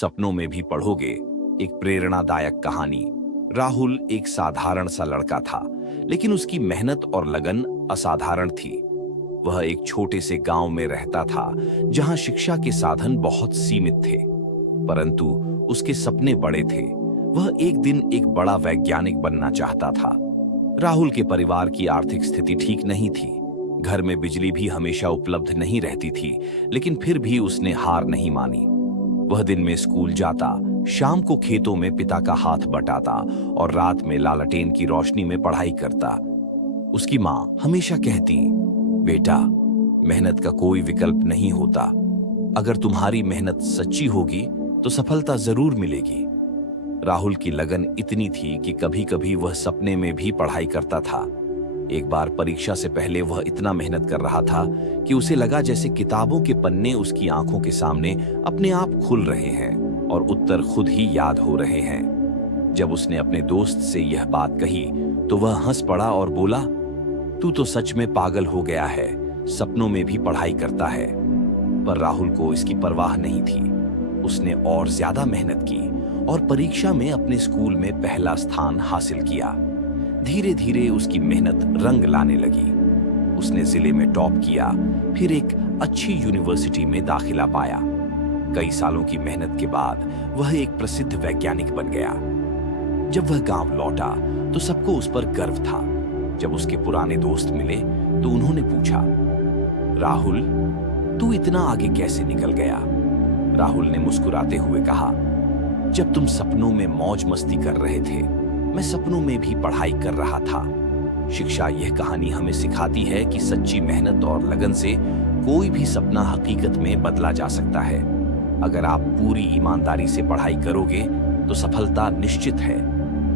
सपनों में भी पढ़ोगे। एक प्रेरणादायक कहानी। राहुल एक साधारण सा लड़का था, लेकिन उसकी मेहनत और लगन असाधारण थी। वह एक छोटे से गांव में रहता था, जहां शिक्षा के साधन बहुत सीमित थे, परंतु उसके सपने बड़े थे। वह एक दिन एक बड़ा वैज्ञानिक बनना चाहता था। राहुल के परिवार की आर्थिक स्थिति ठीक नहीं थी। घर में बिजली भी हमेशा उपलब्ध नहीं रहती थी, लेकिन फिर भी उसने हार नहीं मानी। वह दिन में स्कूल जाता, शाम को खेतों में पिता का हाथ बटाता और रात में लालटेन की रोशनी में पढ़ाई करता। उसकी माँ हमेशा कहती, बेटा, मेहनत का कोई विकल्प नहीं होता। अगर तुम्हारी मेहनत सच्ची होगी तो सफलता जरूर मिलेगी। राहुल की लगन इतनी थी कि कभी-कभी वह सपने में भी पढ़ाई करता था। एक बार परीक्षा से पहले वह इतना मेहनत कर रहा था कि उसे लगा जैसे किताबों के पन्ने उसकी आंखों के सामने अपने आप खुल रहे हैं और उत्तर खुद ही याद हो रहे हैं। जब उसने अपने दोस्त से यह बात कही तो वह हंस पड़ा और बोला, तू तो सच में पागल हो गया है, सपनों में भी पढ़ाई करता है। पर राहुल को इसकी परवाह नहीं थी। उसने और ज्यादा मेहनत की और परीक्षा में अपने स्कूल में पहला स्थान हासिल किया। धीरे धीरे उसकी मेहनत रंग लाने लगी। उसने जिले में टॉप किया, फिर एक अच्छी यूनिवर्सिटी में दाखिला पाया। कई सालों की मेहनत के बाद वह एक प्रसिद्ध वैज्ञानिक बन गया। जब वह गांव लौटा तो सबको उस पर गर्व था। जब उसके पुराने दोस्त मिले तो उन्होंने पूछा, राहुल, तू इतना आगे कैसे निकल गया? राहुल ने मुस्कुराते हुए कहा, जब तुम सपनों में मौज मस्ती कर रहे थे, मैं सपनों में भी पढ़ाई कर रहा था। शिक्षा यह कहानी हमें सिखाती है कि सच्ची मेहनत और लगन से कोई भी सपना हकीकत में बदला जा सकता है। अगर आप पूरी ईमानदारी से पढ़ाई करोगे तो सफलता निश्चित है।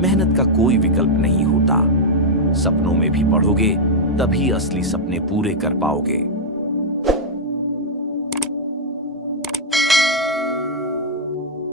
मेहनत का कोई विकल्प नहीं होता। सपनों में भी पढ़ोगे तभी असली सपने पूरे कर पाओगे।